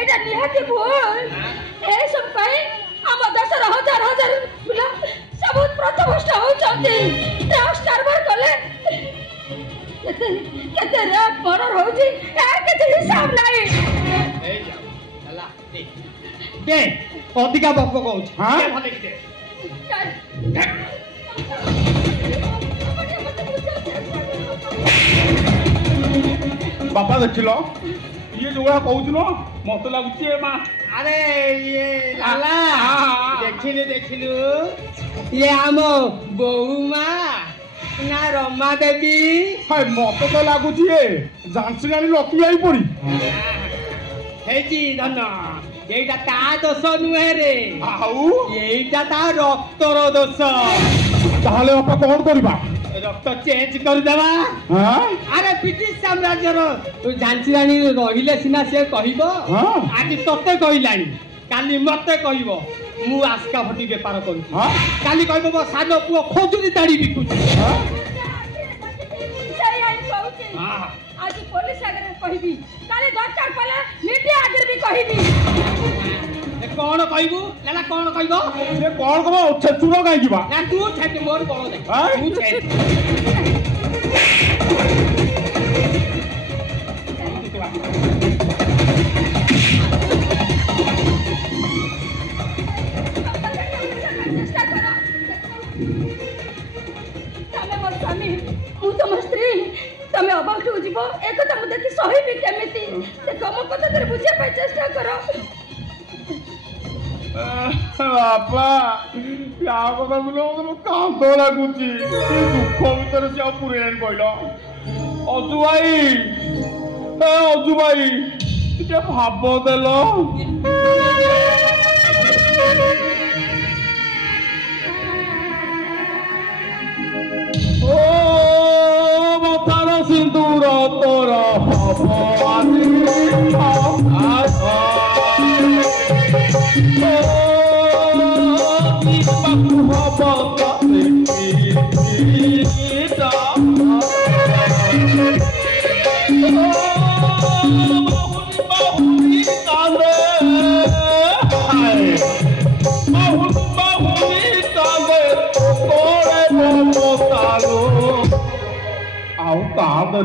एटा निहाती भूल ए सब कहीं हम देशर हजार हजार पिला सब प्रथमष्ट होचंती स्टारबर कले केते रेट मर्डर होची ए केते हिसाब नाही ए जा चला दे अधिका बक कहूछ हां भले कि दे बापा देखिल ये जो कहूल मत लगुच अरे ये लाला देखिलु देखिलु ये आम बहु माँ ना रमा देवी हाय मत तो लगुच जानसी रानी लकी आई पड़ी धन ये दोष नुहे रे ये रक्तर दोष ताहले बापा कौन करबा रक्त चेंज करदेवा अरे ब्रिटिश साम्राज्य झांसी रानी रहिले सिना से कहबो आज तते कहलानी काली मते कहबो मु आस्का फटी व्यापार करू काली कहबो मो सानो पुओ खोजुरी ताड़ी बिकुछ सही आई कहूची आज पुलिस आगे कहबी काली दरकार पले मीडिया आगे भी कहबी कौन कहबू लाला कौन कहबो से कौन कहबो छेचुरो काई किबा ना तू छेच मोर बड़ दे तू छेच तमे अबाउट हो जीवो एक त मु देखि सही भी केमिति से कम कथा कर बुझे पे चेष्टा करो बापा क्या कथा बोलो तो कांद लागुची ये दुख भीतर से पूरे नहीं कहलो अजू भाई टे भाव देलो सिंदूर तोर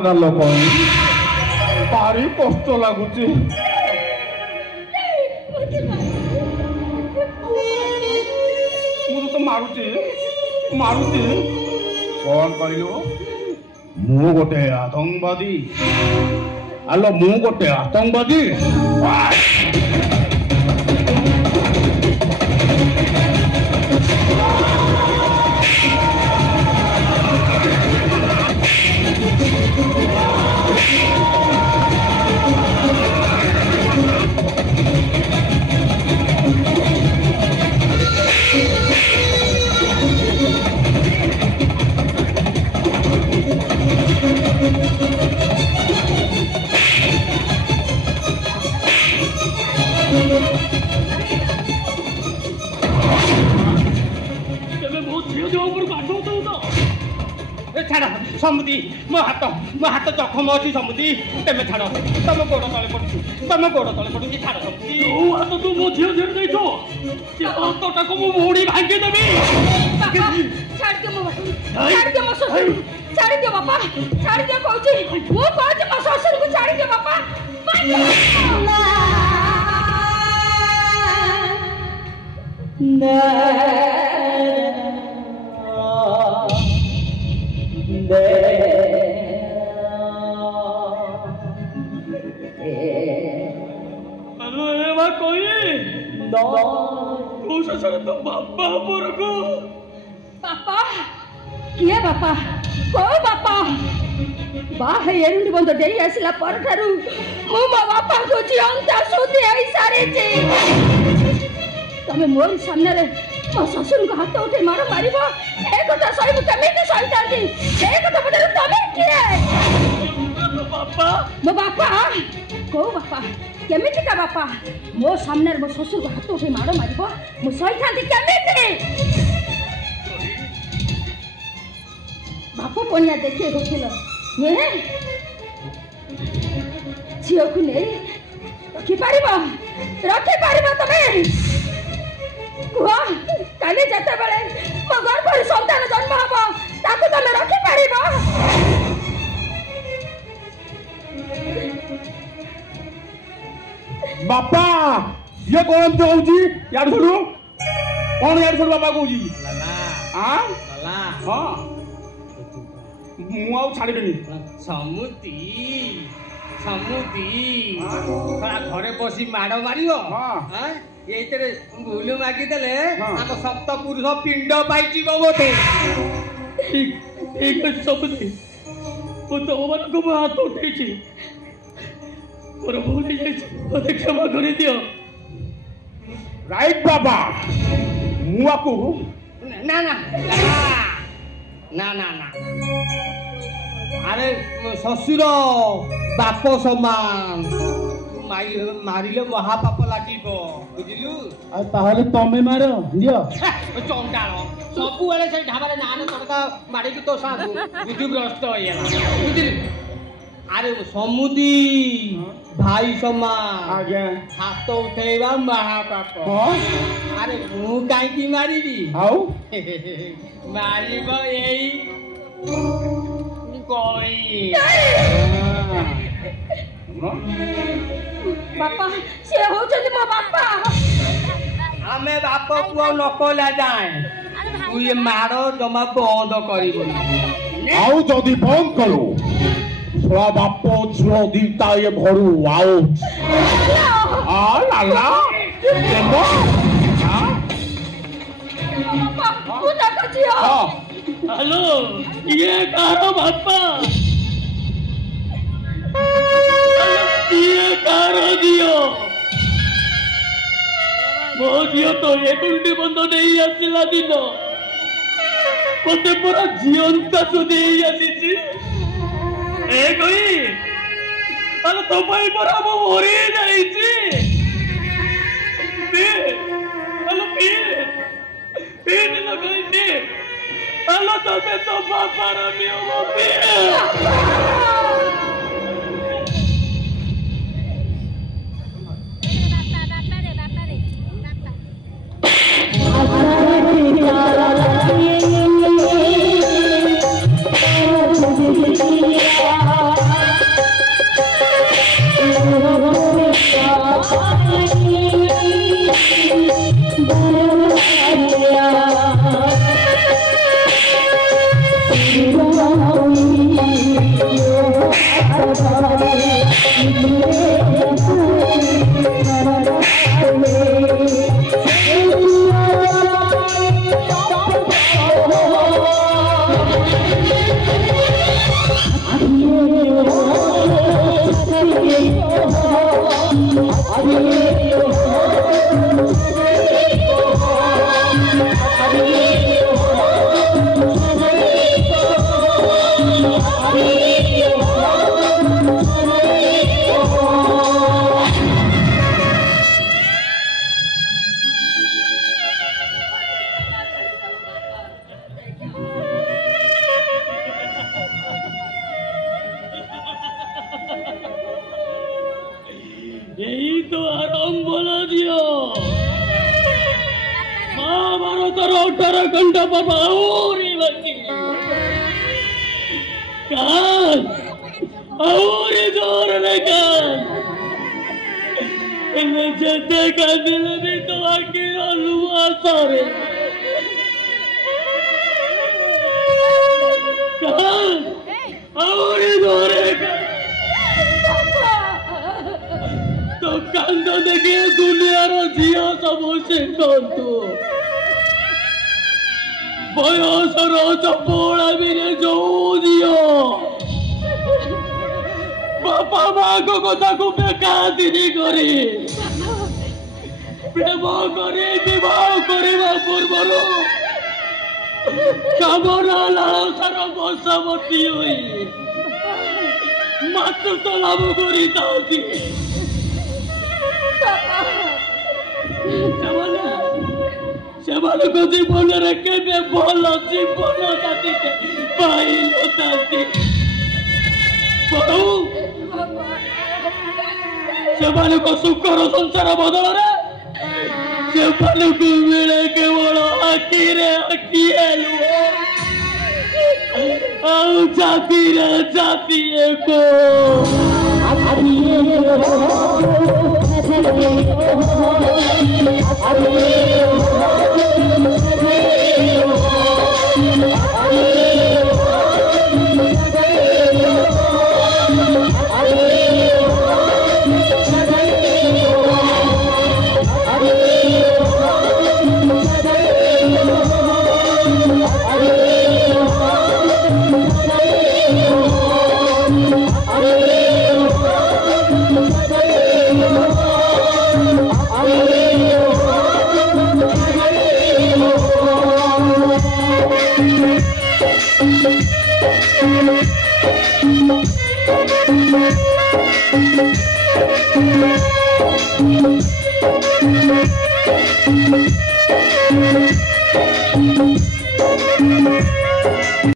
ना लोक भारी कष्ट लगुच तो मारुची कौन कहलु मु गोटे आतंकवादी आलो मु गोटे आतंकवादी समुदी मो हाथ जखम अच्छी समुदी तेमे छाड़ तुम गोड़ तले पड़ू छाड़ समुदी हाथ तू मो झील झील देख हाथटा को मो मुड़ी भांगी देवी छाड़ दे मो ससुर छाड़ दे बापा छाड़ दे कहूची वो कहूची मो ससुर को छाड़ दे बापा बापा किए बापा को बापा बाहे एरुंडी बंद डेई आसिला पर थारु मो बापा को जियंता सुधी आई सारे जे तमे मोर सामने रे मो ससुर को हाथ उठे मारो मारिबो ए कथा सही मु केमिति सहितांती ए कथा बदल तमे किए मो बापा को बापा केमिति का बापा मो सामने मो ससुर को हाथ उठे मारो मारिबो मु सहितांती केमिति बापू पनिया देखिए होथिल नुहे झील को नहीं ରଖିପାରିବ ତମେ କୁହ କାଲି ଯେତେବେଳେ ମୋ ଗର୍ଭରେ ସନ୍ତାନ ଜନ୍ମ ହବ ତାକୁ ତମେ ରଖିପାରିବ? ବାପା ଇଏ କଣ ଏମିତି ହଉଛି? ୟାଡୁ ଛୋଟୁ କଣ ୟାଡୁ ଛୋଟୁ ବାପା କହୁଛି? ହଁ ମୁଁ ଆଉ ଛାଡ଼ିବିନି। ସମୁଦି ଘରେ ବସି ମାଡ଼ ମାରିବ ଏଇଥିରେ ଭୁଲ ମାଗିଦେଲେ ଆମ ସପ୍ତ ପୁରୁଷ ପିଣ୍ଡ ପାଇଯିବ ବୋଧେ। ଠିକ ଅଛି ସମୁଦି ମୁଁ ତମମାନଙ୍କୁ ମୋ ହାତ ଉଠେଇଛି ମୋର ଭୁଲ ହେଇଯାଇଛି ମତେ କ୍ଷମା କରିଦିଅ। ରାଇଟ୍ ବାବା ମୁଁ ଆକୁ ନା ନା ନା ନା ନା ଆରେ ଶ୍ୱଶୁର ବାପ ସମାନ ମାରିଲେ ମହାପାପ ଲାଗିବ ବୁଝିଲୁ। ଆଉ ତାହେଲେ ତମେ ମାର ଦିଅ ଚଣ୍ଡାଳ ସବୁବେଳେ ସେଇ ଢାବାରେ ନାନ ତଡକା ମାରିକି ତୋ ସାଙ୍ଗୁ ବୁଦ୍ଧିଗ୍ରସ୍ତ ହେଇଗଲା ବୁଝିଲୁ। ଆରେ ସମୁଦି ଭାଇ ସମାନ ଆଜ୍ଞା ହାତ ଉଠେଇବା ମହାପାପ। ଆରେ ମୁଁ କାହିଁକି ମାରିବି ଆଉ ମାରିବ ଏଇ ବାପା ସେ ହଉଛନ୍ତି ମୋ ବାପା। ଆମେ ବାପ ପୁଅ ନ କଲା ଯାଏ ତୁ ଏ ମାଡ଼ ଜମା ବନ୍ଦ କରିବୁନି। ଆଉ ଯଦି ବନ୍ଦ କଲୁ ଛୁଆ ବାପ ଝିଅ ଦିଟା ଏ ଘରୁ ଆଉଟ୍। ଲାଲା ହ୍ୟାଲୋ ଇଏ କାହାର ବାପା? ଇଏ କାହାର ଝିଅ? ମୋ ଝିଅ ତ ଏକୁଣ୍ଡି ବନ୍ଧ ନେଇ ଆସିଲା ଦିନ ମତେ ପୁରା ଝିଅନ୍ତା ଦେଇ ଆସିଛି। ଏ କହି ଆଲୋ ତୋ ପାଇଁ ପରା ମୁଁ ମରି ଯାଇଛି। ଦିନ କହିଛି ଆଲୋ ତତେ ତୋ ବାପାର ନିୟମ घंटा बाबा और जोर जते का दिल भी तो आके लुआ सारे और जोर तो कांद देखे दुनियार झिया सब से कंतु बयसर चपोड़ा भी जो दियो बापा माँ को कथा को बेकादिनी करी प्रेम करी विवाह करवा पूर्वर कामना लालसार बशवर्ती हुई मातृत्व लाभ करी सेमानको जीवन रे केबे भल जीवन साथी पाई नथांती बड़ू ସେମାନଙ୍କ ସୁଖର ସଂସାର ବଦଳରେ ସେମାନଙ୍କୁ ମିଳେ କେବଳ ଆଖିରେ ଆଖିଏ ଲୁହ ଆଉ ଜାତିରେ ଜାତିଏ Thank you.